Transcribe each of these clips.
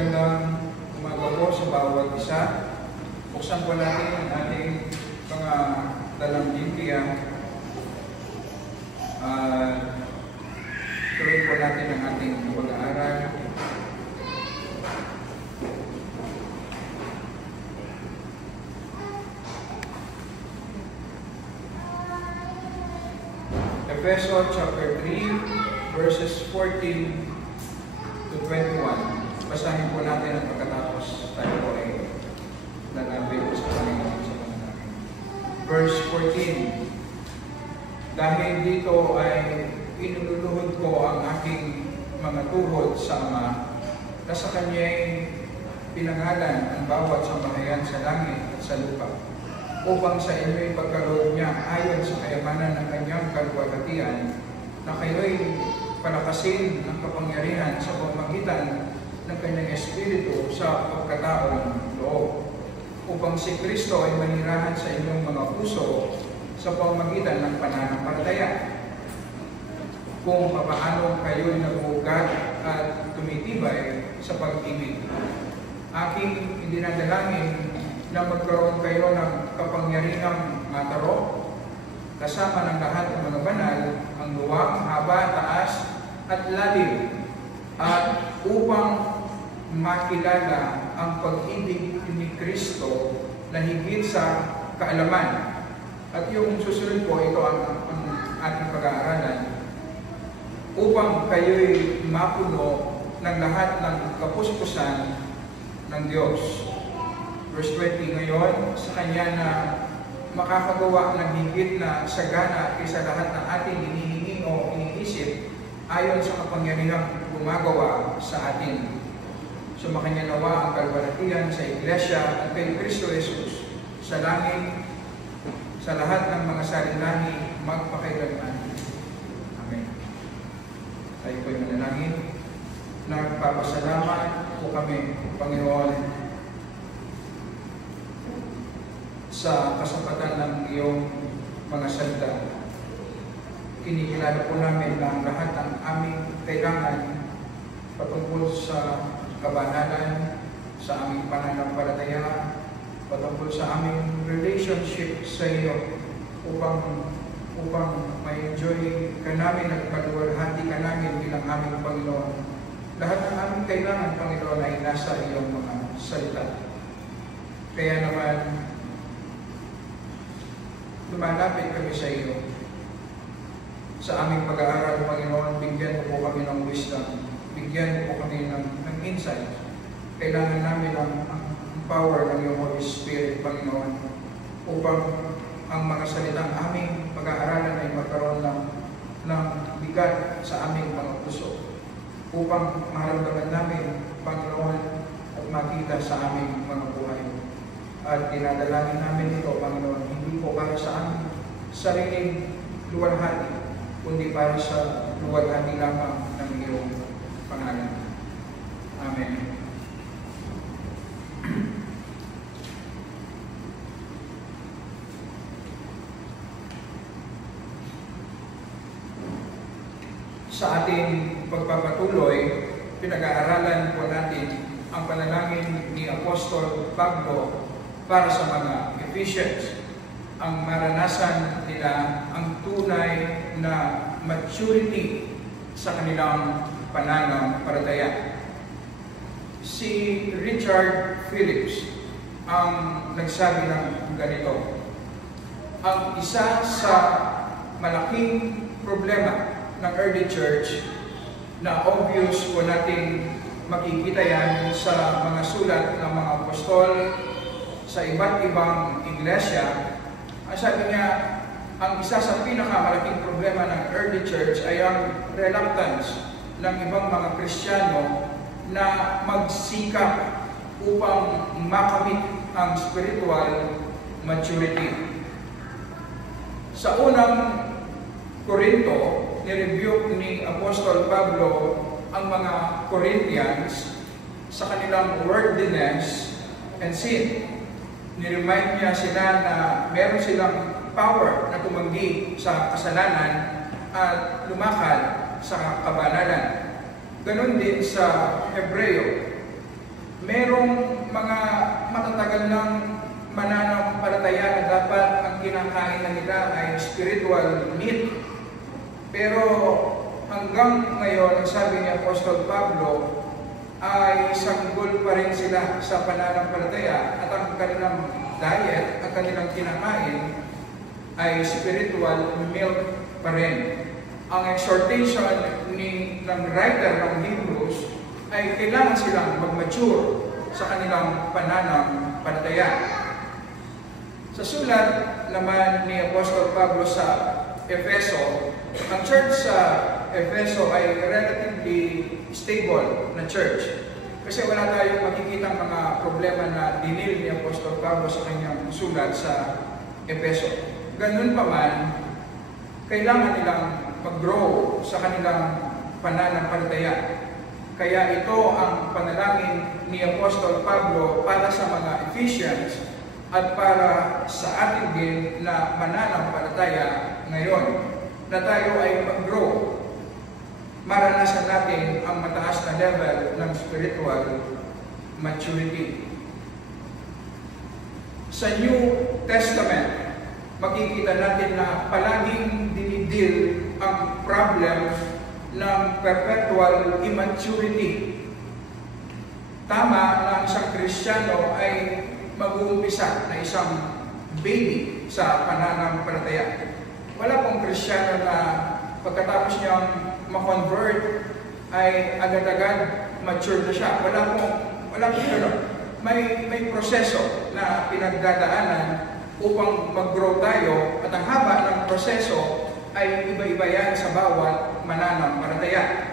Magandang umaga po sa bawat isa. Buksan po natin ang ating mga dalang Biblia. Tuloy po natin ang ating pag-aaral. Ephesians chapter 3, verses 14 to 21. Basahin po natin at pagkatapos tayo po ay lalapit sa Panginoon sa panalangin. Verse 14. Dahil dito ay inululuhod ko ang aking mga tuhod sa Ama, na sa Kanya'y pinangalan ang bawat sambahayan sa langit at sa lupa, upang sa inyo'y pagkaloob niya ayon sa kayamanan ng Kanyang kaluwalhatian, na kayo'y palakasin ng kapangyarihan sa pamamagitan ng Kanyang Espiritu sa pagkataong loob, upang si Kristo ay manirahan sa inyong mga puso sa pamamagitan ng pananampalataya. Kung papaano kayo'y nabuugat at tumitibay sa pag-ibig. Aking idinadalangin na magkaroon kayo ng kapangyarihang mataro, kasama ng lahat ng mga banal, ang luwag, haba, taas, at lalim, at upang makilala ang pag-ibig ni Kristo na higit sa kaalaman. At yung susunod po, ito ang ating pag-aaralan, upang kayo'y mapuno ng lahat ng kapuspusan ng Diyos. Verse 20, ngayon, sa Kanya na makakagawa ng higit na sagana kaysa lahat ng ating hinihingi o iniisip, ayon sa kapangyarihang gumagawa sa atin. Sumakanya nawa ang kalwalhatian sa Iglesia at kay Kristo Jesus sa langit, sa lahat ng mga salinahi magpakailanman. Amen. Tayo po'y manalangin. Nagpapasalamat po kami, Panginoon, sa kasapatan ng iyong mga salita. Kinikilala po namin na ang lahat ng aming kailangan patungkol sa kabanalan, sa aming pananampalataya, patungkol sa aming relationship sa iyo, upang ma-enjoy ka namin at maluwalhati ka namin bilang aming Panginoon. Lahat ng aming kailangan, Panginoon, ay nasa iyong mga salita. Kaya naman, lumalapit kami sa iyo. Sa aming pag-aaral, Panginoon, bigyan mo po kami ng wisdom. Bigyan mo po kami ng insight. Kailangan namin ang power ng iyong Holy Spirit, Panginoon, upang ang mga salitang aming pag-aaralan ay magkaroon ng bigat sa aming mga puso, upang maharamdaman namin, Panginoon, at makita sa aming mga buhay. At dinadalangin namin ito, Panginoon, hindi po para sa aming sariling luwalhati, kundi para sa luwalhati lamang ng iyong pangalan. Amen. Sa ating pagpapatuloy, pinag-aaralan po natin ang panalangin ni Apostol Pablo para sa mga Ephesians. Ang maranasan nila ang tunay na maturity sa kanilang pananampalataya. Si Richard Phillips ang nagsabi ng ganito: ang isa sa malaking problema ng early church na obvious po nating makikita yan sa mga sulat ng mga apostol sa iba't ibang iglesia. Sabi niya, ang isa sa pinakamalaking problema ng early church ay ang reluctance ng ibang mga Kristiyano na magsikap upang makamit ang spiritual maturity. Sa unang Korinto, ni-rebuke ni Apostol Pablo ang mga Corinthians sa kanilang worldliness and sin. Ni-remind niya sila na meron silang power na tumanggi sa kasalanan at lumakad sa kabanalan. Ganon din sa Hebreo. Merong mga matatagal ng mananampalataya na dapat ang kinakain na nila ay spiritual meat. Pero hanggang ngayon, ang sabi ni Apostol Pablo, ay sanggol pa rin sila sa pananampalataya at ang kanilang diet, ang kanilang kinakain ay spiritual milk pa rin. Ang exhortation ng writer ng Hebrews ay kailangan silang mag-mature sa kanilang pananampalataya. Sa sulat naman ni Apostol Pablo sa Efeso, ang church sa Efeso ay relatively stable na church. Kasi wala tayong makikitang mga problema na dinil ni Apostol Pablo sa kanyang sulat sa Efeso. Ganun pa man, kailangan nilang mag-grow sa kanilang pananampalataya. Kaya ito ang panalangin ni Apostol Pablo para sa mga Ephesians at para sa atin din na mananampalataya ngayon, na tayo ay mag-grow. Maranasan natin ang mataas na level ng spiritual maturity. Sa New Testament, makikita natin na palaging dinidil ang problem ng perpetual immaturity. Tama na ang isang Kristiyano ay mag-uumpisa na isang baby sa pananampalataya. Wala pong Kristiyano na pagkatapos niyang ma-convert ay agad-agad mature na siya. Wala pong gano'n. May proseso na pinagdadaanan upang mag-grow tayo at ang haba ng proseso ay iba-iba yan sa bawat mananampalataya.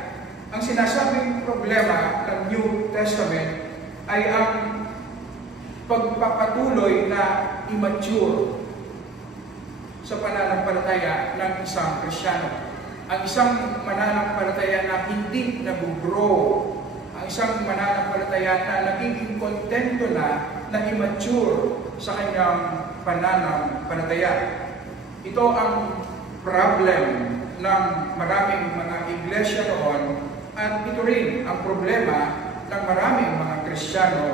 Ang sinasabing problema ng New Testament ay ang pagpapatuloy na immature sa pananampalataya ng isang Kristiyano. Ang isang mananampalataya na hindi nag-grow, ang isang mananampalataya na nagiging kontento na immature sa kanyang pananampalataya. Ito ang problem ng maraming mga iglesia noon at ito rin ang problema ng maraming mga Kristiyano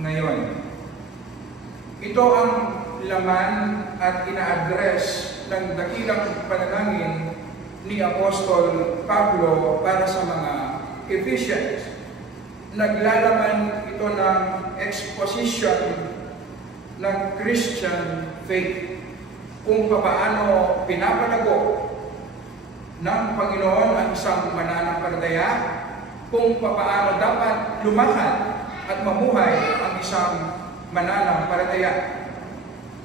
ngayon. Ito ang laman at ina-address ng dakilang panalangin ni Apostol Pablo para sa mga Ephesians. Naglalaman ito ng exposition ng Christian faith, kung paano pinapalago ng Panginoon ang isang mananampalataya, kung paano dapat lumakad at mamuhay ang isang mananampalataya.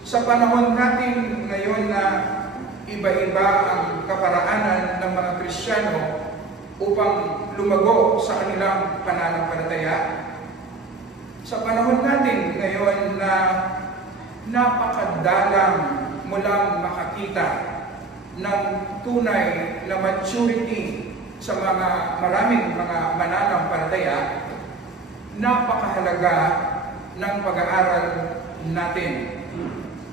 Sa panahon natin ngayon na iba-iba ang kaparaanan ng mga Kristiyano upang lumago sa kanilang pananampalataya, sa panahon natin ngayon na napakadalang mulang makakita ng tunay na maturity sa maraming mga mananampalataya, napakahalaga ng pag-aaral natin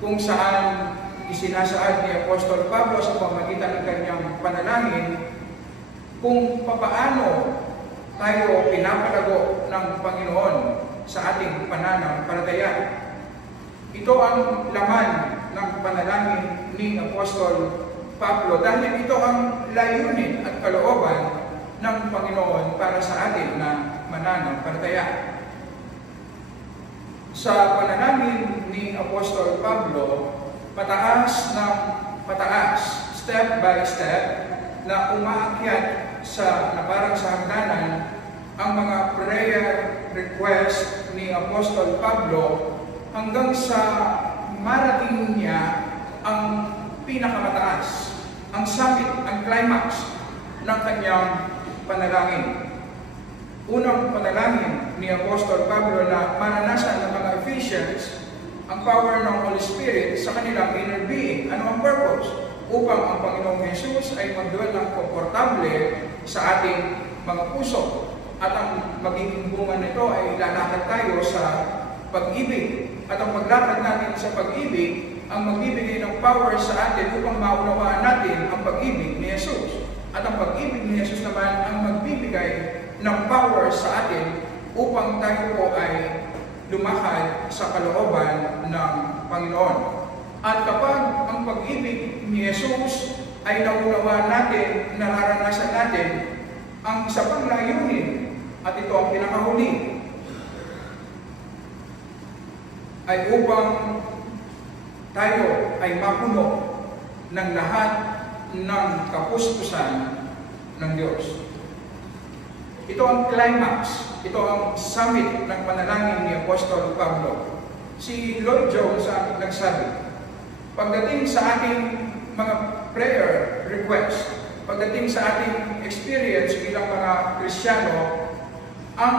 kung saan isinasaad ni Apostol Pablo sa pamamagitan ng kanyang panalangin kung papaano tayo pinapalago ng Panginoon sa ating pananampalataya. Ito ang laman ng panalangin ni Apostol Pablo dahil ito ang layunin at kalooban ng Panginoon para sa atin na mananampalataya. Sa panalangin ni Apostol Pablo, pataas ng pataas, step by step, na umaakyat na parang sa hagdanan ang mga prayer request ni Apostol Pablo hanggang sa marating niya ang pinakamataas, ang summit, ang climax ng kanyang panalangin. Unang panalangin ni Apostol Pablo na maranasan ng mga Ephesians ang power ng Holy Spirit sa kanilang inner being. Ano ang purpose? Upang ang Panginoong Jesus ay magdwell ng komportable sa ating mga puso. At ang magiging bunga nito ay lalakad tayo sa pag-ibig. At ang paglakad natin sa pag-ibig ang magbibigay ng power sa atin upang maunawaan natin ang pag-ibig ni Jesus. At ang pag-ibig ni Jesus naman ang magbibigay ng power sa atin upang tayo po ay lumakad sa kalooban ng Panginoon. At kapag ang pag-ibig ni Jesus ay naunawaan natin, nararanasan natin, ang isa pang layunin, at ito ang pinakahuli, ay upang tayo ay mapuno ng lahat ng kapuspusan ng Diyos. Ito ang climax, ito ang summit ng panalangin ni Apostol Pablo. Si Lloyd Jones ang nagsabi, pagdating sa ating mga prayer request, pagdating sa ating experience bilang mga Kristiyano, ang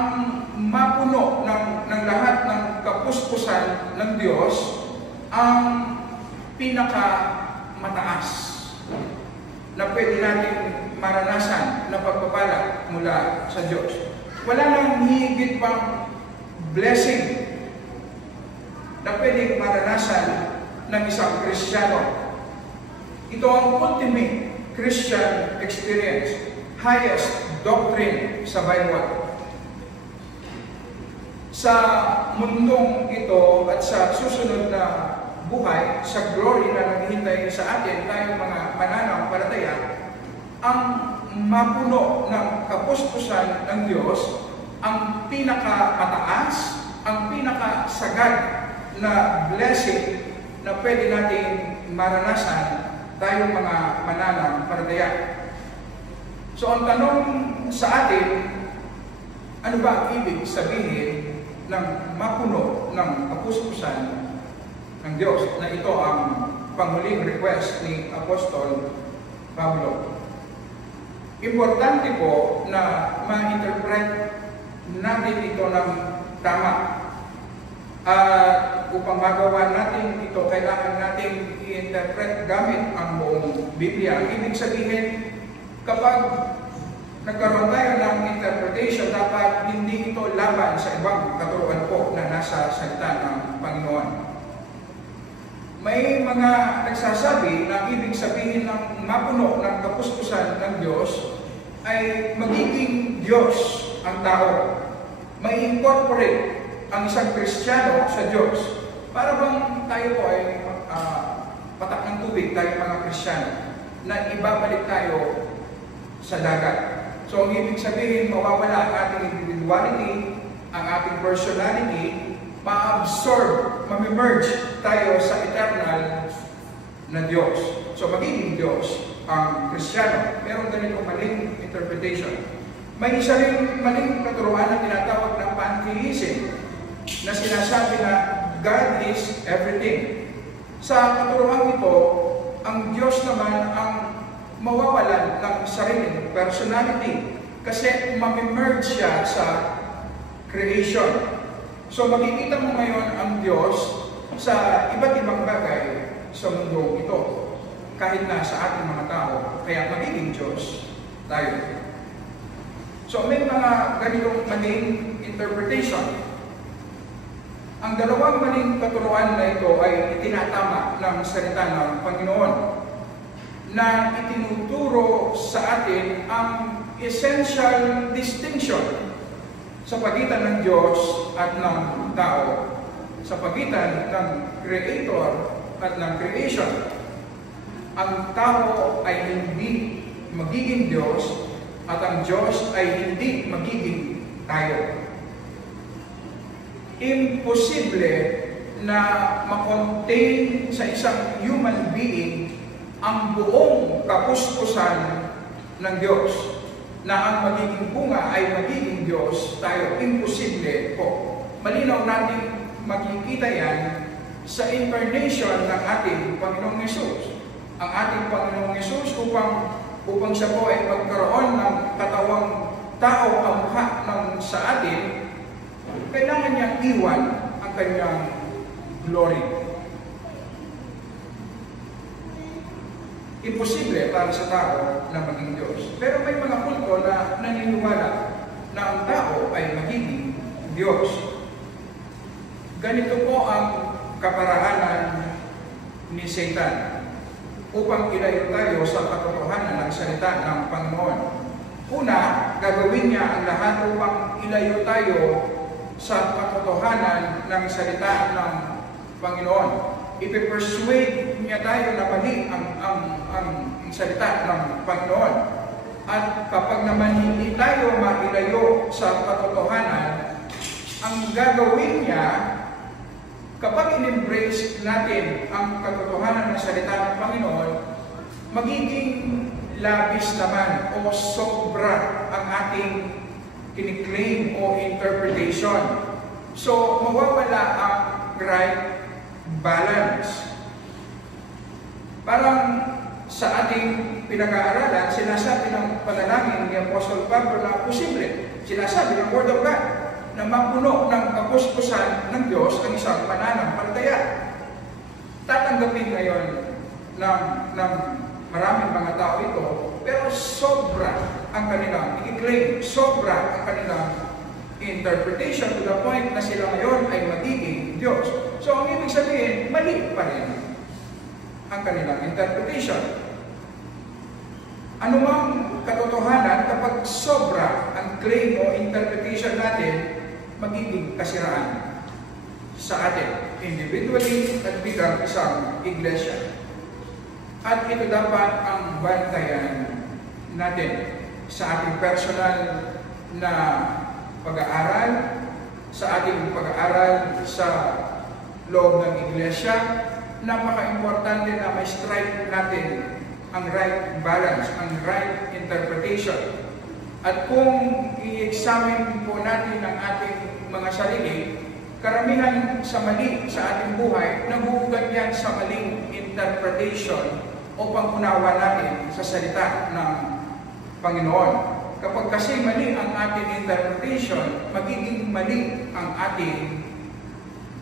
mapuno ng lahat ng kapuspusan ng Diyos ang pinakamataas na pwede natin maranasan na pagpapala mula sa Diyos. Wala nang higit pang blessing na pwedeng maranasan ng isang Kristiyano. Ito ang ultimate Christian experience, highest doctrine sa Bible. Sa mundong ito at sa susunod na buhay, sa glory na naghihintay sa atin, tayong mga mananampalataya, ang mapuno ng kapuspusan ng Diyos, ang pinakamataas, ang pinakasagad na blessing na pwede nating maranasan tayong mga mananampalataya. So ang tanong sa atin, ano ba ang ibig sabihin ng mapuno ng kapuspusan ng Diyos, na ito ang panghuling request ni Apostol Pablo? Importante po na ma-interpret natin ito ng tama. Upang magawa natin ito, kailangan natin i-interpret gamit ang buong Biblia. Ibig sabihin, kapag nagkaroon tayo ng interpretation, dapat hindi ito laban sa ibang katuruan po na nasa salita ng Panginoon. May mga nagsasabi na ibig sabihin ng mapuno ng kapuspusan ng Diyos ay magiging Diyos ang tao. May incorporate ang isang Kristiyano sa Diyos. Para bang tayo po ay patak ng tubig, tayo mga Kristiyano, na ibabalik tayo sa dagat. So, ang ibig sabihin, mawawala ang ating individuality, ang ating personality, ma-absorb, ma-merge tayo sa eternal na Diyos. So, magiging Diyos ang Kristiyano. Meron ganitong maling interpretation. May isa rin maling katuruan na tinatawag ng pantheism, na sinasabi na God is everything. Sa katuruan ito, ang Diyos naman ang mawawalan ng sariling personality kasi mamimerge siya sa creation. So makikita mo ngayon ang Diyos sa iba't ibang bagay sa mundo ito, kahit na sa ating mga tao, kaya magiging Diyos tayo. So may mga ganitong maling interpretation. Ang dalawang maling katuruan na ito ay itinatama ng salita ng Panginoon na itinuturo sa atin ang essential distinction sa pagitan ng Diyos at ng tao, sa pagitan ng Creator at ng creation. Ang tao ay hindi magiging Diyos at ang Diyos ay hindi magiging tayo. Imposible na makontain sa isang human being ang buong kapuspusan ng Diyos, na ang magiging bunga ay magiging Diyos tayo. Imposible po. Malinaw natin makikita yan sa incarnation ng ating Panginoong Yesus. Ang ating Panginoong Yesus upang siya po ay magkaroon ng katawang tao kamukha ng sa atin, kailangan niyang iwan ang kanyang glory. Imposible para sa tao na maging Diyos. Pero may mga kulto na naniniwala na ang tao ay magiging Diyos. Ganito po ang kaparaanan ni Satan upang ilayo tayo sa katotohanan ng salita ng Panginoon. Una, gagawin niya ang lahat upang ilayo tayo sa katotohanan ng salita ng Panginoon. Ipipersuade niya tayo na mali ang salita ng Panginoon. At kapag naman hindi tayo mailayo sa katotohanan, ang gagawin niya, kapag in-embrace natin ang katotohanan ng salita ng Panginoon, magiging labis naman o sobra ang ating kiniklaim o interpretation. So, mawawala ang right balance. Parang sa ating pinag-aaralan, sinasabi ng panalangin ni Apostol Pablo na posible. Sinasabi ng Word of God na mapuno ng kapuspusan ng Diyos ang isang pananampalataya. Tatanggapin ngayon ng maraming mga tao ito, pero sobra ang kanilang i-claim, sobra ang kanilang interpretation to the point na sila ngayon ay magiging Diyos. So, ang ibig sabihin, mali pa rin ang kanilang interpretation. Anumang katotohanan, kapag sobra ang claim o interpretation natin, magiging kasiraan sa atin, individually at bilang isang iglesia. At ito dapat ang bantayan natin sa ating personal na pag-aaral, sa ating pag-aaral sa loob ng iglesia. Napaka-importante na may strike natin ang right balance, ang right interpretation. At kung i-examine po natin ang ating mga sarili, karamihan sa mali sa ating buhay, naguugat yan sa maling interpretation o pangunawa natin sa salita ng Panginoon. Kapag kasi mali ang ating interpretation, magiging mali ang ating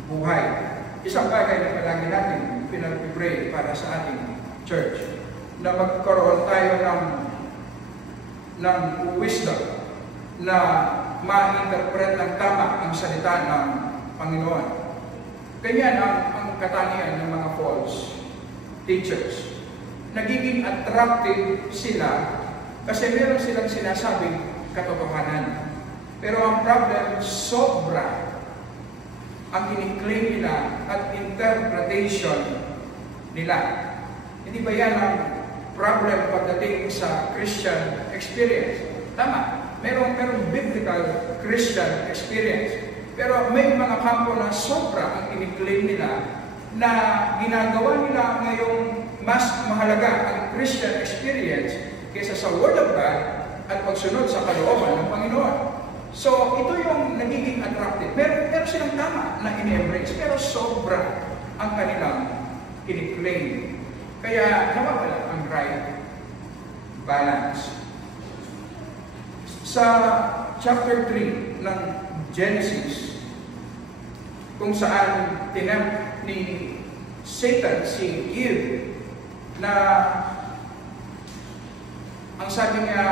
buhay. Isang bagay na palagi natin pinag-pray para sa ating church, na magkaroon tayo ng wisdom na ma-interpret ng tama ang salita ng Panginoon. Ganyan ang katangian ng mga false teachers. Nagiging attractive sila kasi meron silang sinasabing katotohanan. Pero ang problem, sobra ang kiniklaim nila at interpretation nila. Hindi ba yan ang problem pagdating sa Christian experience? Tama, merong biblical Christian experience. Pero may mga kampo na sobra ang kiniklaim nila na ginagawa nila ngayong mas mahalaga ang Christian experience kaysa sa Word of God at pagsunod sa kalooban ng Panginoon. So, ito yung nagiging attractive. Meron silang tama na in-embrace, pero sobra ang kanilang kiniklaim. Kaya nawawala ang right balance. Sa chapter 3 ng Genesis, kung saan tinamp ni Satan si Eve, na ang sabi niya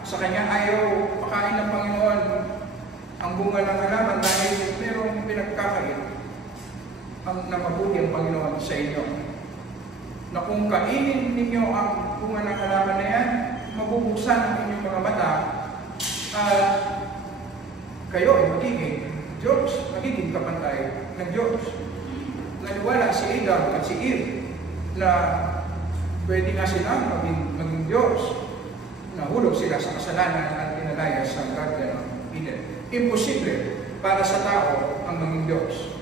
sa kanya, ayaw pakain ng Panginoon ang bunga ng halaman dahil mayroong pinagkakait na mabuti ang Panginoon sa inyo. Na kung kainin ninyo ang bunga ng halaman na yan, mabubuksan ang inyong mga mata at kayo ay magiging Diyos, magiging kapantay ng Diyos. Naniwala si Adam at si Eve na pwede nga silang maging Diyos. Nahulog sila sa kasalanan at pinalaya sa Garden of Eden. Imposible para sa tao ang maging Diyos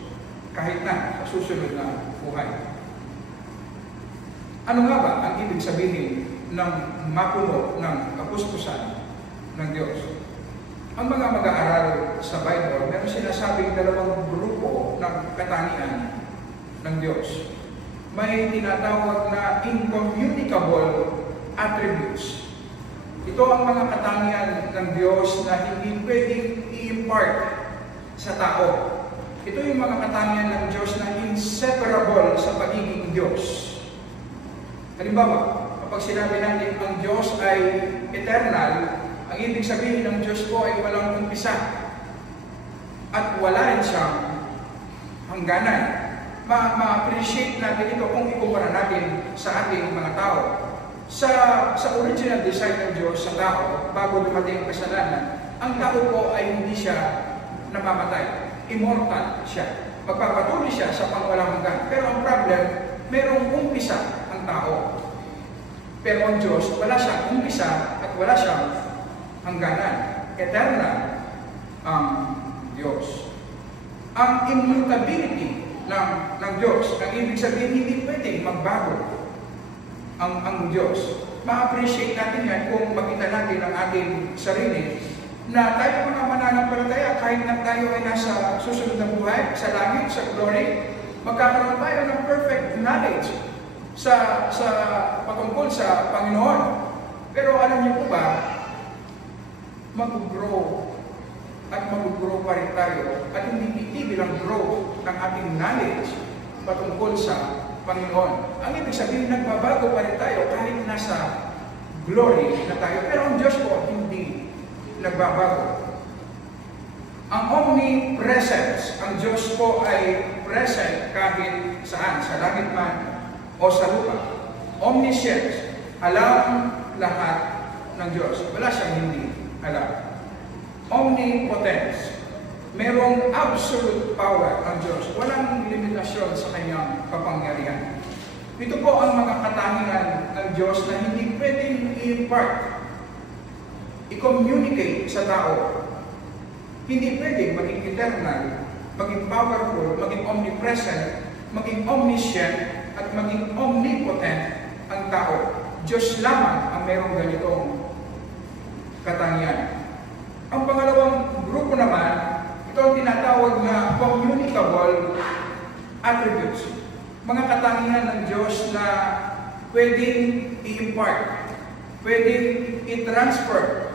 kahit na sa susunod na buhay. Ano nga ba ang ibig sabihin ng mapuno ng kapuspusan ng Diyos? Ang mga mag-aaral sa Bible, meron sinasabing dalawang grupo ng katangian ng Diyos. May tinatawag na incommunicable attributes. Ito ang mga katangian ng Diyos na hindi pwedeng i-impart sa tao. Ito yung mga katangian ng Diyos na inseparable sa pagiging Diyos. Halimbawa, kapag sinabi natin ang Diyos ay eternal, ang ibig sabihin ng Diyos po ay walang umpisa at wala rin siyang hangganan. Ma-appreciate natin ito kung ikumpara natin sa ating mga tao. Sa original design ng Diyos sa tao, bago dumating ang kasalanan, ang tao po ay hindi siya namamatay. Immortal siya. Magpapatuloy siya sa pangwalang hanggan. Pero ang problem, merong umpisa ang tao. Pero ang Diyos, wala siyang umpisa at wala siyang hangganan. Eternal ang Diyos. Ang immutability ng Diyos, ang ibig sabihin, hindi pwedeng magbago ang Diyos. Ma-appreciate natin yan kung makita natin ang ating sarili na tayo mga mananampalataya, kahit na tayo ay nasa susunod na buhay, sa langit, sa glory, magkakaroon tayo ng perfect knowledge sa patungkol sa Panginoon. Pero alam niyo po ba, mag-grow at mag-grow pa rin tayo at hindi titigil ang growth ng ating knowledge patungkol sa Panginoon. Ang ibig sabihin, nagbabago pa rin tayo kahit nasa glory na tayo. Pero ang Diyos po, hindi nagbabago. Ang omnipresence, ang Diyos po ay present kahit saan, sa langit man o sa lupa. Omniscience, alam lahat ng Diyos. Wala siyang hindi alam. Omnipotence, merong absolute power ang Diyos. Walang limitasyon sa kanyang kapangyarihan. Ito po ang mga katangian ng Diyos na hindi pwedeng i-impart, i-communicate sa tao. Hindi pwedeng maging eternal, maging powerful, maging omnipresent, maging omniscient, at maging omnipotent ang tao. Diyos lamang ang merong ganitong katangian. Ang pangalawang grupo naman, ito ang tinatawag na communicable attributes. Mga katangian ng Diyos na pwedeng i-impart, pwedeng i-transfer,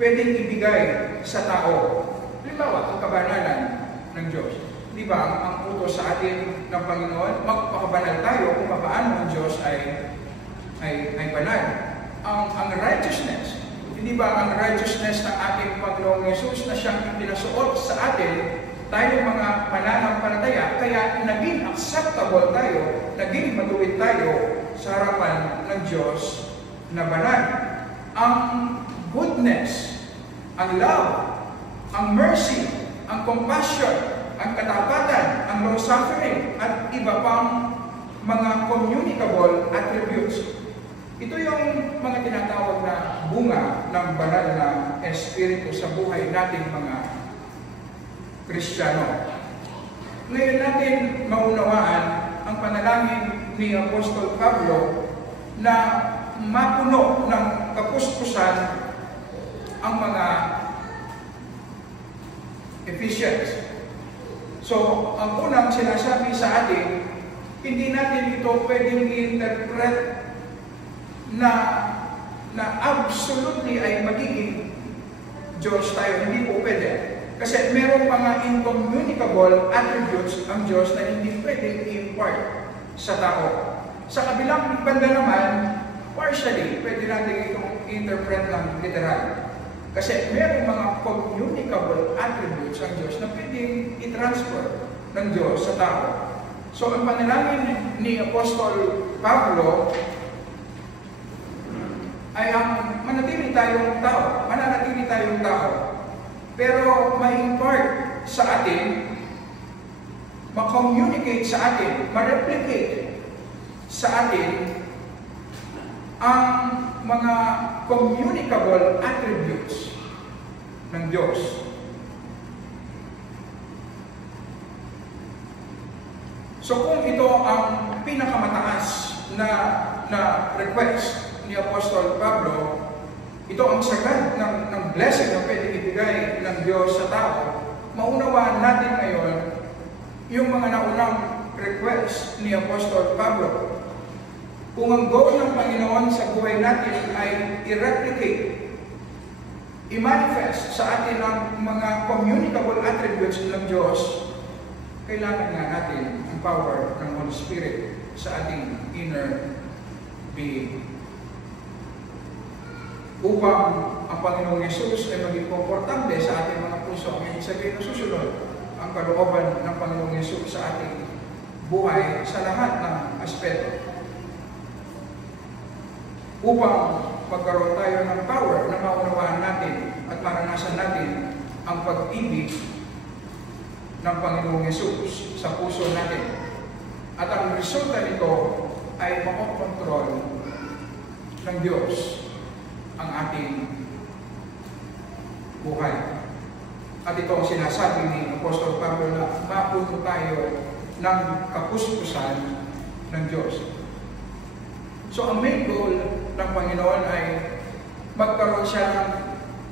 pwedeng ibigay sa tao. Halimbawa, ang kabanalan ng Diyos. Di ba, ang utos sa atin ng Panginoon, magpakabanal tayo kung paano ang Diyos ay banal. Ang righteousness, hindi ba ang righteousness ng ating Panginoong Yesus na siyang pinasuot sa atin, tayo mga mananampalataya, kaya naging acceptable tayo, naging matuwid tayo sa harapan ng Diyos na banal. Ang goodness, ang love, ang mercy, ang compassion, ang katapatan, ang long-suffering, at iba pang mga communicable attributes. Ito yung mga tinatawag na bunga ng banal na Espiritu sa buhay nating mga Kristiyano. Ngayon natin maunawaan ang panalangin ni Apostol Pablo na mapuno ng kapuspusan ang mga Ephesians. So, ang unang sinasabi sa atin, hindi natin ito pwedeng i-interpret na absolutely ay magiging Diyos tayo. Hindi po pwede. Kasi meron mga incommunicable attributes ang Diyos na hindi pwedeng i-impart sa tao. Sa kabilang banda naman, partially, pwede natin itong interpret ng literal. Kasi meron mga communicable attributes ang Diyos na pwedeng i-transfer ng Diyos sa tao. So, ang panalangin ni Apostol Pablo ay ang manatili tayong tao, mananatili tayong tao, pero ma-impart sa atin, ma-communicate sa atin, ma-replicate sa atin ang mga communicable attributes ng Diyos. So kung ito ang pinakamataas na request ni Apostol Pablo, ito ang sagad ng blessing na pwedeng ibigay ng Diyos sa tao, maunawaan natin ngayon yung mga naunang request ni Apostol Pablo. Kung ang goal ng Panginoon sa buhay natin ay i-replicate, i-manifest sa atin ang mga communicable attributes ng Diyos, kailangan nga natin ang power ng Holy Spirit sa ating inner being. Upang ang Panginoong Yesus ay maging komportable sa ating mga puso, ang ibig sabihin na susunod ang kalooban ng Panginoong Yesus sa ating buhay sa lahat ng aspeto. upang magkaroon tayo ng power na maunawaan natin at maranasan natin ang pag-ibig ng Panginoong Yesus sa puso natin. At ang resulta nito ay makokontrol ng Diyos ang ating buhay. At ito ang sinasabi ni Apostol Pablo na mapuno tayo ng kapuspusan ng Diyos. So ang main goal ng Panginoon ay magkaroon siya ng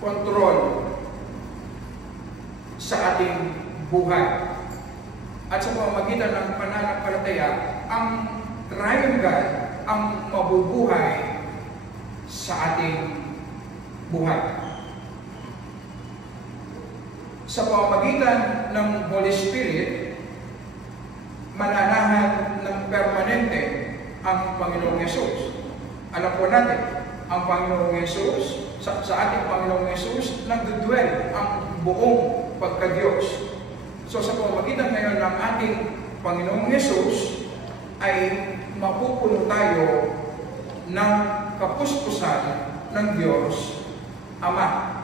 kontrol sa ating buhay. At sa pamamagitan ng pananampalataya, ang triune ang mabubuhay sa ating buhay. Sa pamamagitan ng Holy Spirit, mananahan ng permanente ang Panginoong Yesus. Alam po natin, ang Panginoong Yesus, sa ating Panginoong Yesus, nagdudwell ang buong pagka-Diyos. So sa pamamagitan ngayon ng ating Panginoong Yesus, ay mapupuno tayo ng kapuspusan ng Diyos Ama.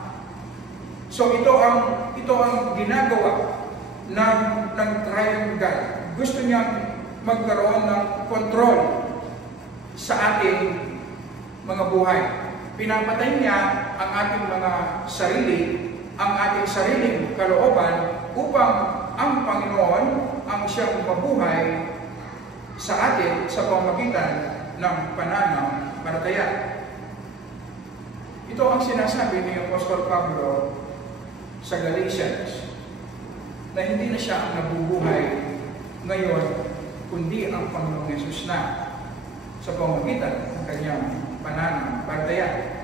So ito ang ginagawa ng triune God. Gusto niyang magkaroon ng kontrol sa ating mga buhay. Pinapatay niya ang ating mga sarili, ang ating sariling kalooban upang ang Panginoon ang siyang mabuhay sa atin sa pamamagitan ng pananampalataya. Ito ang sinasabi ni Apostol Pablo sa Galatians, na hindi na siya ang nabubuhay ngayon, kundi ang Panginoong Yesus na sa pamamagitan ng kanyang pananampalataya.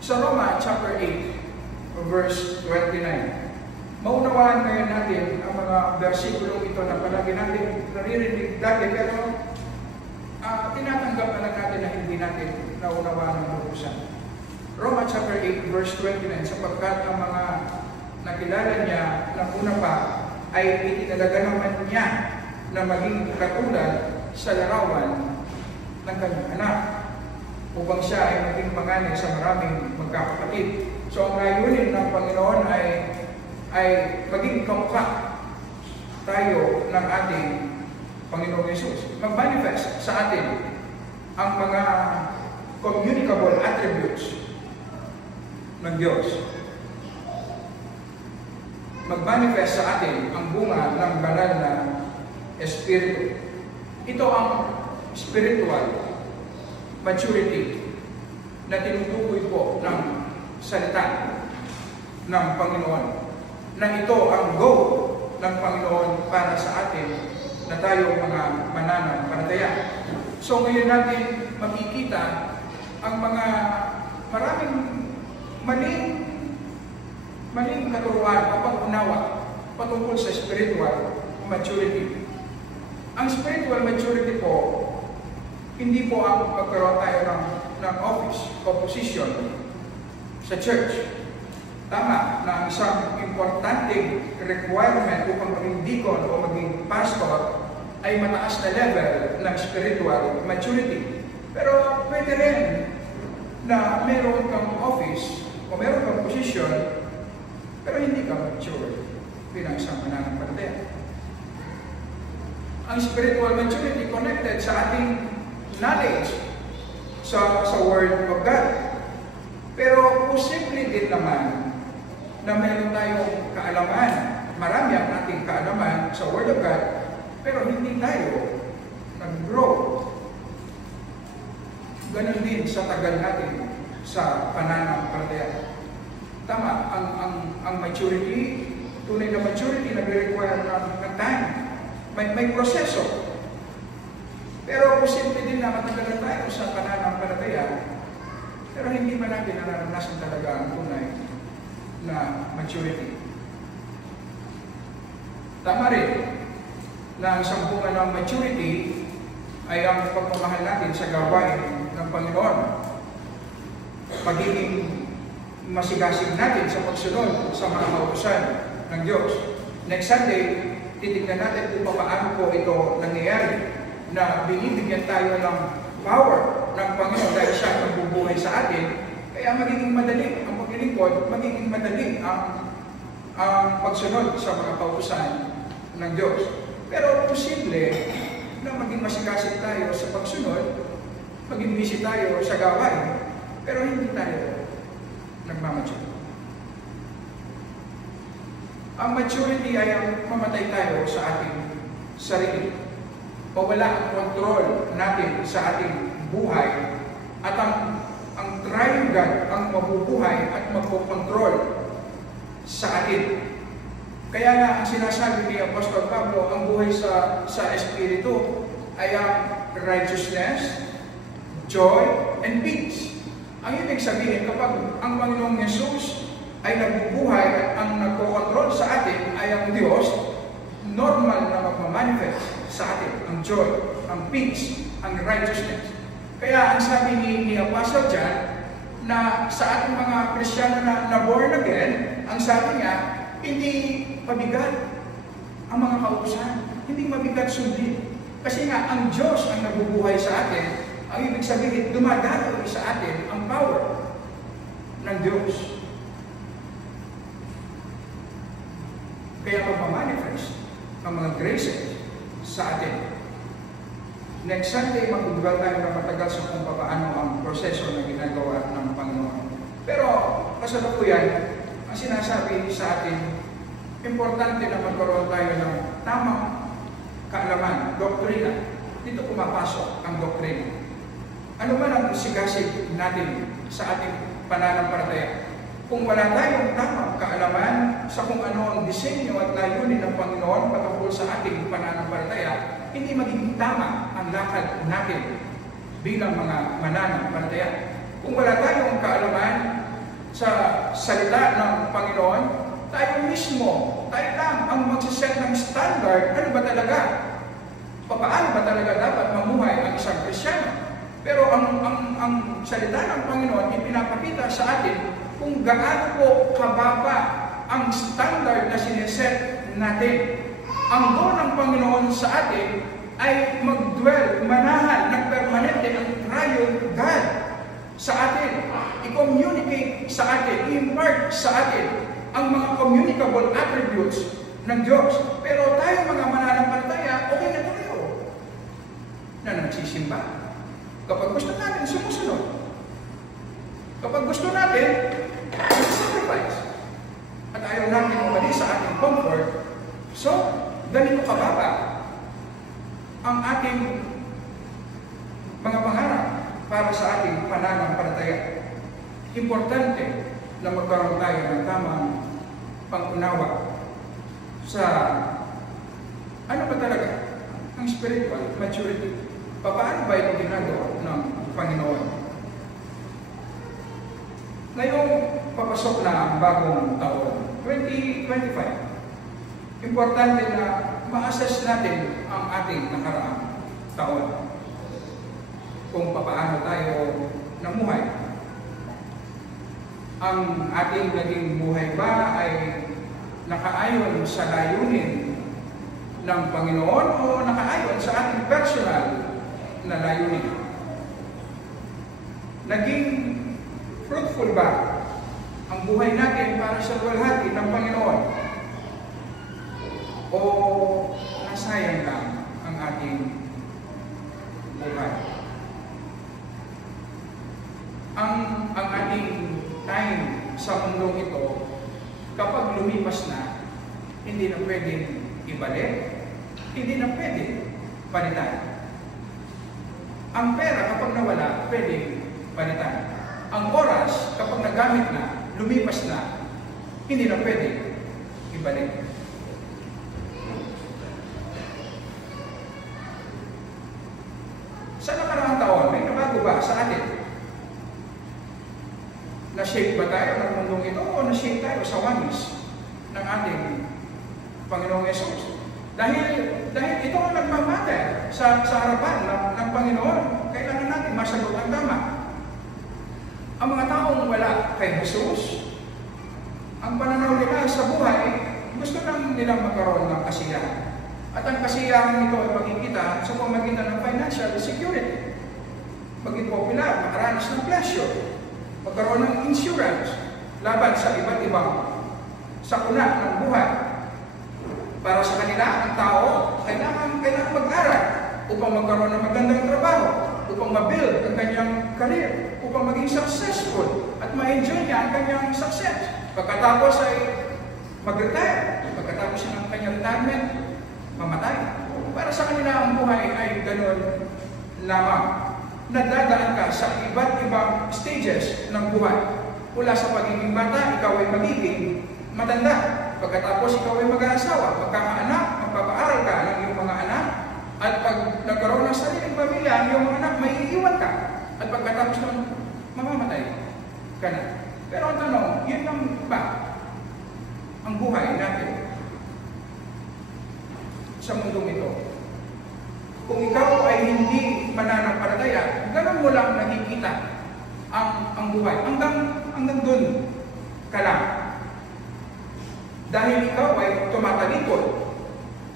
Sa Roma chapter 8, verse 29, maunawaan ngayon natin ang mga versikulong ito na palagi natin naririnig dati, pero tinatanggap na lang natin na hindi natin naunawaan ng lubusan. Roma chapter 8, verse 29, sapagkat ang mga nakilala niya ng una pa ay itinalaga naman niya na maging katulad sa larawan ng kanyang anak, upang siya ay maging panganay sa maraming magkakapatid. So ang layunin ng Panginoon ay maging kamukha tayo ng ating Panginoong Yesus. Mag-manifest sa atin ang mga communicable attributes ng Diyos. Mag-manifest sa atin ang bunga ng banal na Espiritu. Ito ang spiritual maturity na tinutukoy po ng salita ng Panginoon, na ito ang goal ng Panginoon para sa atin na tayo mga mananampalataya. So ngayon natin makikita ang mga maraming maling katuruan o pag-unawa patungkol sa spiritual maturity. Ang spiritual maturity po, hindi po ang magkaroon tayo ng office o position sa church. Tama na ang isang importanteng requirement upang maging deacon o maging pastor ay mataas na level ng spiritual maturity. Pero pwede rin na meron kang office o meron kang position pero hindi ka mature bilang isang mananampalataya. Ang spiritual maturity connected sa ating knowledge sa Word of God. Pero posible din naman na meron tayong kaalaman, marami ang ating kaalaman sa Word of God, pero hindi tayo nag-grow. Ganon din sa tagal natin sa pananampalataya. Tama, ang maturity, tunay na maturity, nag-require ng time. May proseso. Pero posible din na matagal tayo sa pananampalataya, pero hindi man natin naranasan talaga ang tunay na maturity. Tama rin na ang sampungan ng maturity ay ang pagmamahal natin sa gawain ng Panginoon. Pagiging masigasig natin sa pagsunod sa mga kautusan ng Diyos. Next Sunday, titignan natin kung paano po ito nangyayari, na binibigyan tayo ng power ng Panginoon dahil siya ang bubuhay sa atin, kaya magiging madali ang paglilingkod, magiging madali ang pagsunod sa mga kautusan ng Diyos. Pero posible na maging masikasit tayo sa pagsunod, maging busy tayo sa gawain, pero hindi tayo nagmamature. Ang maturity ay ang mamatay tayo sa ating sarili o wala ang control natin sa ating buhay at ang trying God ang mabubuhay at magpokontrol sa atin. Kaya nga ang sinasabi ni Apostol Pablo, ang buhay sa Espiritu ay ang righteousness, joy, and peace. Ang ibig sabihin, kapag ang Panginoong Yesus ay nagbubuhay at ang nagkokontrol sa atin ay ang Diyos, normal na magmamanifest sa atin ang joy, ang peace, ang righteousness. Kaya ang sabi ni Apostle John, na sa ating mga Kristiyano na born again, ang sabi niya, hindi pabigat ang mga kautusan, hindi mabigat sundin. Kasi nga, ang Diyos ang nabubuhay sa atin, ang ibig sabihin, dumadaloy sa atin ang power ng Diyos. Kaya magmamanifest ang mga graces sa atin. Next Sunday, mag-ugal tayo na matagal sa kung paano ang proseso na ginagawa ng Panginoon. Pero, kasalukuyan, ang sinasabi sa atin, importante na magkaroon tayo ng tamang kaalaman, doktrina. Dito pumapasok ang doktrina. Ano man ang sigasig natin sa ating pananampalataya? Kung wala tayong tamang kaalaman sa kung ano ang disenyo at layunin ng Panginoon patungkol sa ating pananampalataya, hindi magiging tama ang lakad natin bilang mga mananampalataya. Kung wala tayong kaalaman sa salita ng Panginoon, tayo mismo, tayo lang ang magsiset ng standard. Ano ba talaga? Paano ba talaga dapat mamuhay ang isang Kristiyano? Pero ang salita ng Panginoon ipinapakita sa atin kung gaano po kababa ang standard na sineset natin. Ang goal ng Panginoon sa atin ay mag-dwell, manahan, nagpermanente ang triune God sa atin. I-communicate sa atin, i-impart sa atin ang mga communicable attributes ng Diyos. Pero tayo mga mananampalataya, okay na tayo na nagsisimba. Kapag gusto natin, sumusunod. Kapag gusto natin, sacrifice. At ayaw natin umali sa ating comfort. So, ganito kababa ang ating mga pangarap para sa ating pananampalataya. Importante na magkaroon tayo ng tamang pang-unawa sa ano ba talaga ang spiritual maturity. Paano ba ito ginagawa ng Panginoon? Ngayong papasok na ang bagong taon, 2025, importante na ma-assess natin ang ating nakaraang taon. Kung paano tayo namuhay. Ang ating naging buhay ba ay nakaayon sa layunin ng Panginoon o nakaayon sa ating personal na layunin? Naging fruitful ba ang buhay natin para sa luwalhati ng Panginoon? O nasayang lang ang ating buhay? Ang ating time sa mundong ito, kapag lumipas na, hindi na pwedeng ibalik, hindi na pwedeng palitan. Ang pera kapag nawala, pwedeng palitan. Ang oras kapag nagamit na, lumipas na, hindi na pwedeng ibalik. Sa nakaraang taon, may nabago ba sa atin? Na-shape ba tayo ng mundong ito o na-shape tayo sa wanis ng ating Panginoong Yesus? Dahil ito ang nagmamatter sa harapan ng Panginoon. Kailangan natin masagot ang tama. Ang mga taong wala kay Jesus, ang pananaw nila sa buhay, gusto lang nilang magkaroon ng kasiyahan. At ang kasiyahan nito ay makikita sa pamagitan ng financial security. maging popular, makaranas ng pleasure, magkaroon ng insurance laban sa iba't ibang sakuna ng buhay. Para sa kanila, ang tao, kailangan mag-aral upang magkaroon ng magandang trabaho, upang mabuild ang kanyang career, upang maging successful at ma-enjoy niya ang kanyang success. Pagkatapos ay mag-retire, pagkatapos ng kanyang retirement, mamatay. Para sa kanila, ang buhay ay gano'n lamang. Nadadaan ka sa iba't ibang stages ng buhay. Mula sa pagiging bata, ikaw ay magiging matanda. Pagkatapos ikaw ay mag-aasawa, magkakaanak, magpapaaral ka ng iyong mga anak, at pag nagkaroon ng sariling pamilya, ang iyong mga anak, may iiwan ka. At pagkatapos nun, mamamatay ka na. Pero ang tanong, yun lang ba ang buhay natin sa mundong ito? Kung ikaw ay hindi mananampalataya, ganun mo lang nakikita ang buhay. Hanggang dun ka lang. Dahil ikaw ay tumatalikod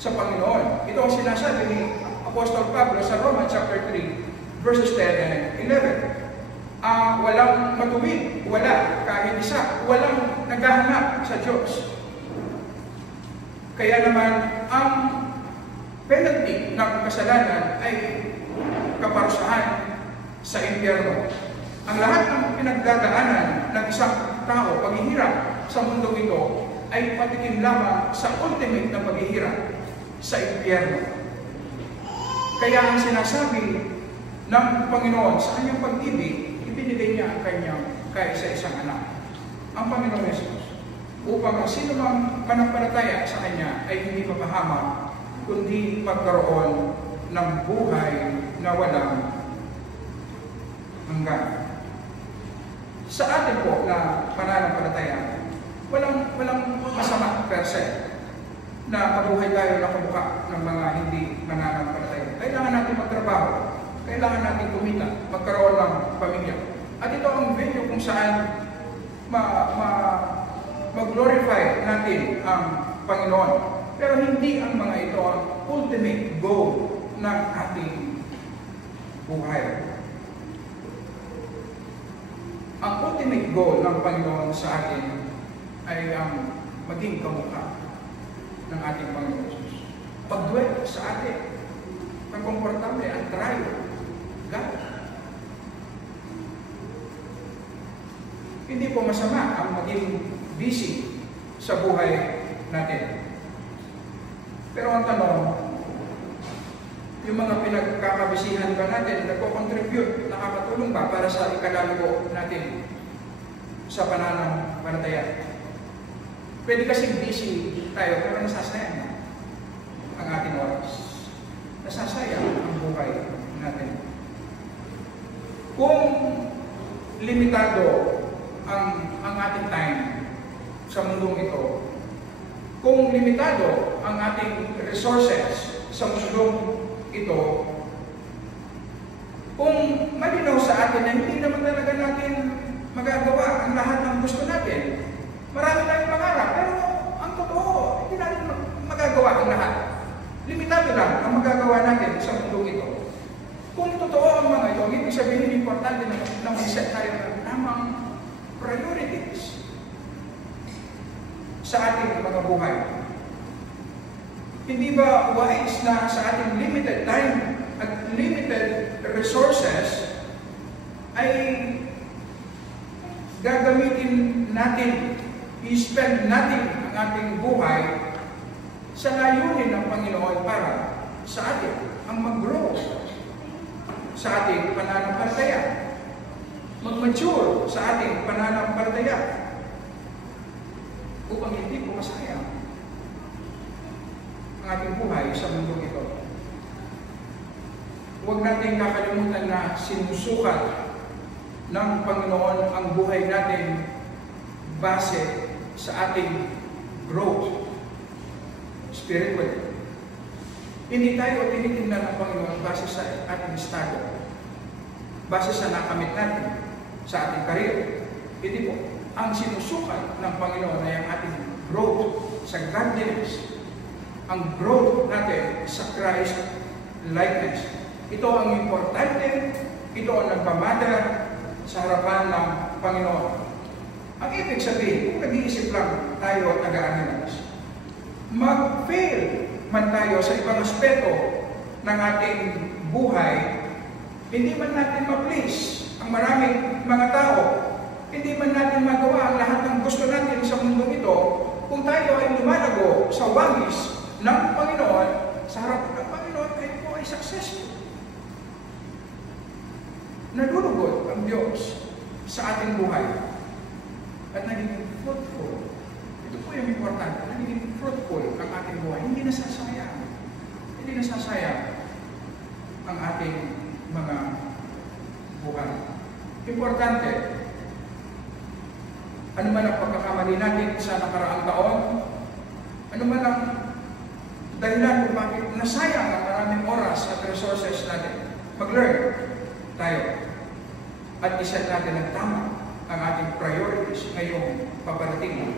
sa Panginoon. Ito ang sinasabi ni Apostol Pablo sa Romans chapter 3, verses 10 and 11. Walang matuwid, wala kahit isa, walang naghahanap sa Diyos. Kaya naman, ang penalty ng kasalanan ay kaparusahan sa impyerno. Ang lahat ng pinagdadaanan ng isang tao, paghihirap sa mundong ito, ay patikim lamang sa ultimate na paghihirap sa impyerno. Kaya ang sinasabi ng Panginoon sa kanyang pag-ibig, ibinigay niya ang kanyang kaisa-isang anak, ang Panginoon Jesus, upang ang sino mang manampalataya sa kanya ay hindi mapahamak, kundi magkaroon ng buhay na walang hanggan. Sa atin po na pananampalataya, walang masama per se na mabuhay tayo na kamukha ng mga hindi mananampalataya. Kailangan natin magtrabaho, kailangan natin kumita, magkaroon ng pamilya. At ito ang venue kung saan mag-glorify natin ang Panginoon. Pero hindi ang mga ito ang ultimate goal ng ating buhay. Ang ultimate goal ng Panginoon sa atin ay ang maging kamukha ng ating Panginoon Jesus. Pag-dwell sa atin, ang komportable, ang trial, God. Hindi po masama ang maging busy sa buhay natin. Pero ang tanong, yung mga pinagkakabisihan ba natin, nagko-contribute, nakakatulong ba para sa ikalalago natin sa pananampalataya? Pwede kasing busy tayo, pero nasasayang ang ating oras. Nasasayang ang buhay natin. Kung limitado ang ating time sa mundong ito, kung limitado ang ating resources sa mundong ito, kung malinaw sa atin na hindi naman talaga natin magagawa ang lahat ng gusto natin, marami tayong pangarap, pero ang totoo, hindi natin magagawa ang lahat. Limitado lang ang magagawa natin sa mundong ito. Kung totoo ang mga ito, ibig sabihin importante na mag-set tayo ng tamang priorities sa ating mga buhay. Hindi ba wise na sa ating limited time at limited resources ay gagamitin natin, i-spend natin ang ating buhay sa layunin ng Panginoon para sa atin ang mag-grow sa ating pananampalataya, mag-mature sa ating pananampalataya, upang hindi po masayang ang ating buhay sa mundong ito. Huwag natin kakalimutan na sinusukat ng Panginoon ang buhay natin base sa ating growth spiritually. Hindi tayo tinitingnan ng Panginoon base sa ating estado, base sa nakamit natin sa ating career. Hindi po. Ang sinusukat ng Panginoon ay ang ating growth sa godliness, ang growth natin sa Christ likeness. Ito ang importante ito ang nagpamada sa harapan ng Panginoon. Ang ibig sabihin, kung nag-iisip lang tayo at nag-aanalis, mag-fail man tayo sa ibang aspeto ng ating buhay, hindi man natin ma-please ang maraming mga tao, hindi man natin magawa ang lahat ng gusto natin sa mundong ito, kung tayo ay lumalago sa wangis ng Panginoon, sa harapan ng Panginoon, kayo po ay successful. Nalulugod ang Diyos sa ating buhay at nagiging fruitful. Ito po yung importante, nagiging fruitful ang ating buhay. Hindi nasasayang. Hindi nasasayang ang ating mga buhay. Importante, ano man ang pagkakamali natin sa nakaraang taon, ano man ang dahilan kung bakit nasayang ang maraming oras at resources natin, mag-learn tayo at iset natin ng tama ang ating priorities ngayong paparating na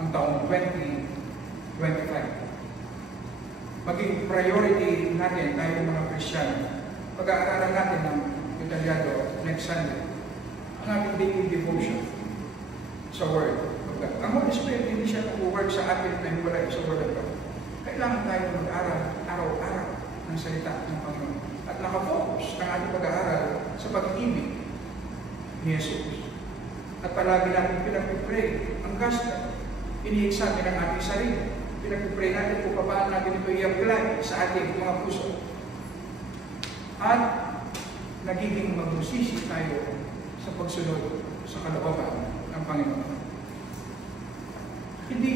ang taong 2025. Maging priority natin tayo mga Kristiyano. Pag-aaralan natin ng detalyado next Sunday ang ating daily devotion sa Word. Ang Holy Spirit hindi siya nag-work sa atin na hiwalay sa Word of God. Kailangan tayo mag-aral araw-araw ng salita ng Panginoon at nakafocus ang ating pag-aaral sa pag-ibig ni Jesus. At palagi natin pinag-pray ang gospel. Ini-examine ang ating sarili. Pinag-pray natin kung paano natin ito i-apply sa ating mga puso. At nagiging magbusisi tayo sa pagsunod sa kalooban ng Panginoon. Hindi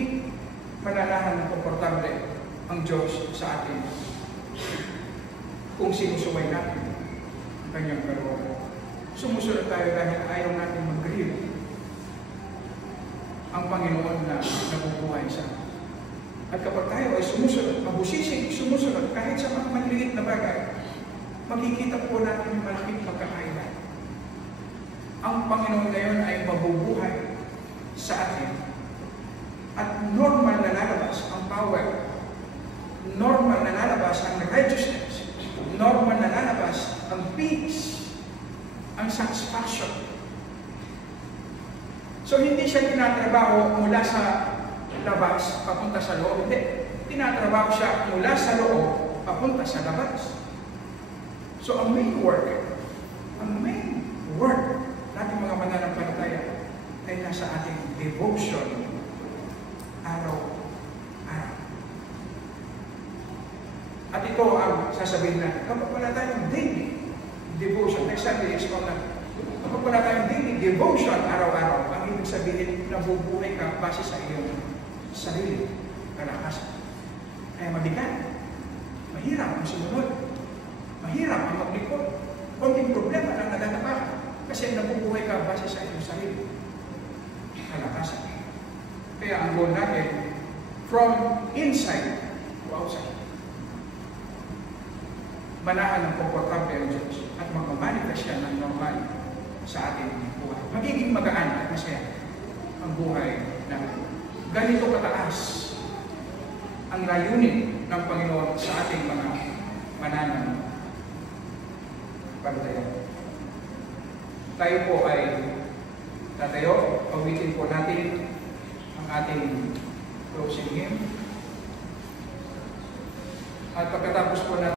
pananahan ng komportable ang Diyos sa atin kung sinusuway natin ang kanyang kalooban. Sumusunod tayo dahil ayaw natin mag-grieve ang Panginoon na nabubuhay sa atin. At kapag tayo ay sumusunod, mabusisig, sumusunod, kahit sa mga maliliit na bagay, makikita po natin yung malaking pagkakailan. Ang Panginoon ngayon ay mabubuhay sa atin. At normal na lalabas ang power. Normal na lalabas ang righteousness. Normal na lalabas ang peace. Ang satisfaction. So hindi siya tinatrabaho mula sa labas papunta sa loob. Hindi. Tinatrabaho siya mula sa loob papunta sa labas. So ang main work natin mga mananampalataya ay nasa ating devotion araw-araw. At ito ang sasabihin natin. Kapag wala tayong daily devotion, next Sunday explain natin. Kapag wala tayong daily devotion araw-araw, ang ibig sabihin nabubuhay ka base sa iyong sarili, kalakasan. Kaya mabigat. Mahirap ang sumunod. Mahirap ang maglikod. Konting problema lang nadadapa kasi nabubuhay ka base sa iyong sarili, kalakasan. Kaya ang goal natin, from inside to outside. Manahan ng komportable ang Diyos at magmamanifest siya ng normal sa ating buhay. Magiging magaan at masaya ang buhay natin. Ganito kataas ang layunin ng Panginoon sa ating mga mananampalataya. Tayo po ay tatayo, pawitin po natin ang ating closing hymn. At pagkatapos po natin